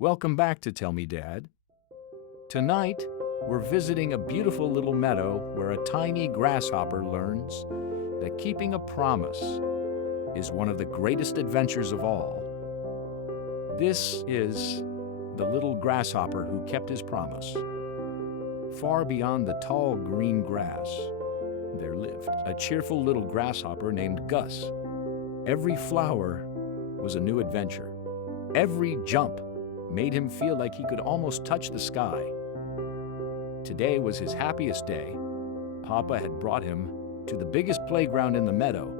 Welcome back to Tell Me Dad. Tonight, we're visiting a beautiful little meadow where a tiny grasshopper learns that keeping a promise is one of the greatest adventures of all. This is the little grasshopper who kept his promise. Far beyond the tall green grass, there lived a cheerful little grasshopper named Gus. Every flower was a new adventure. Every jump made him feel like he could almost touch the sky. Today was his happiest day. Papa had brought him to the biggest playground in the meadow.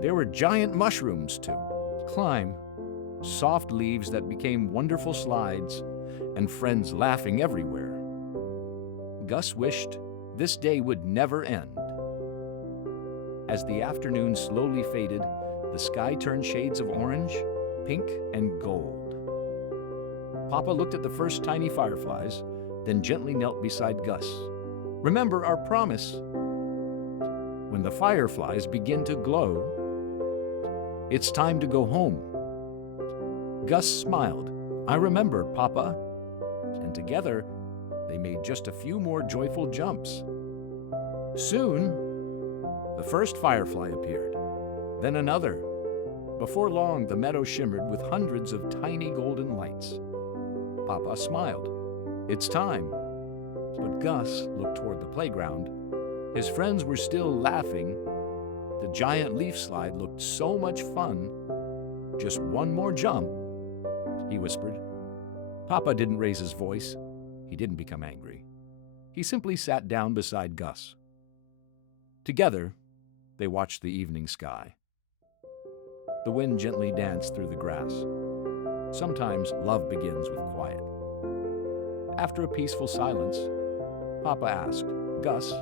There were giant mushrooms to climb, soft leaves that became wonderful slides, and friends laughing everywhere. Gus wished this day would never end. As the afternoon slowly faded, the sky turned shades of orange, pink, and gold. Papa looked at the first tiny fireflies, then gently knelt beside Gus. Remember our promise. When the fireflies begin to glow, it's time to go home. Gus smiled. I remember, Papa. And together, they made just a few more joyful jumps. Soon, the first firefly appeared, then another. Before long, the meadow shimmered with hundreds of tiny golden lights. Papa smiled. It's time. But Gus looked toward the playground. His friends were still laughing. The giant leaf slide looked so much fun. Just one more jump, he whispered. Papa didn't raise his voice. He didn't become angry. He simply sat down beside Gus. Together, they watched the evening sky. The wind gently danced through the grass. Sometimes love begins with quiet. After a peaceful silence, Papa asked, Gus,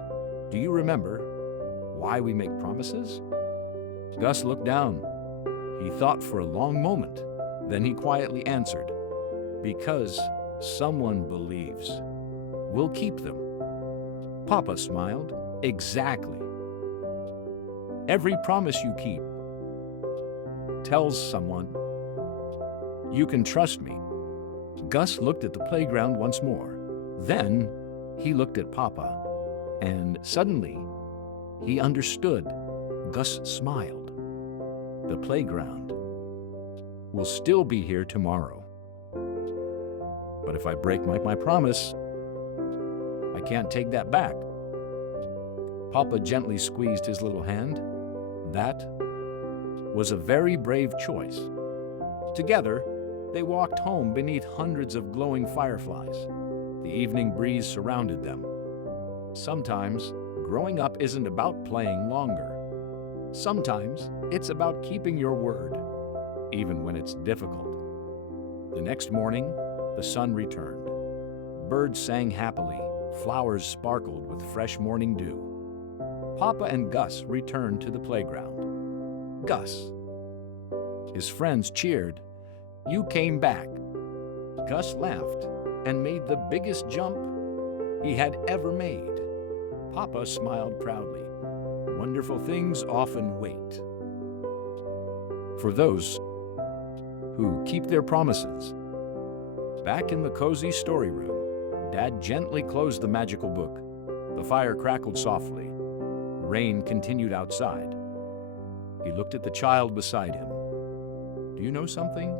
do you remember why we make promises? Gus looked down. He thought for a long moment. Then he quietly answered, because someone believes. We'll keep them. Papa smiled. Exactly. Every promise you keep tells someone, you can trust me. Gus looked at the playground once more. Then he looked at Papa, and suddenly he understood. Gus smiled. The playground will still be here tomorrow. But if I break my promise, I can't take that back. Papa gently squeezed his little hand. That was a very brave choice. Together, they walked home beneath hundreds of glowing fireflies. The evening breeze surrounded them. Sometimes, growing up isn't about playing longer. Sometimes, it's about keeping your word, even when it's difficult. The next morning, the sun returned. Birds sang happily. Flowers sparkled with fresh morning dew. Papa and Gus returned to the playground. Gus. His friends cheered. You came back. Gus laughed and made the biggest jump he had ever made. Papa smiled proudly. Wonderful things often wait. For those who keep their promises. Back in the cozy story room, Dad gently closed the magical book. The fire crackled softly. Rain continued outside. He looked at the child beside him. Do you know something?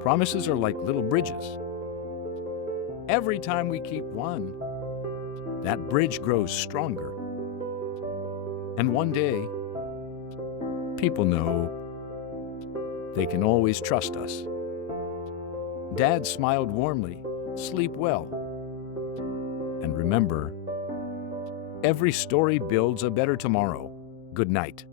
Promises are like little bridges. Every time we keep one, that bridge grows stronger. And one day, people know they can always trust us. Dad smiled warmly. Sleep well. And remember, every story builds a better tomorrow. Good night.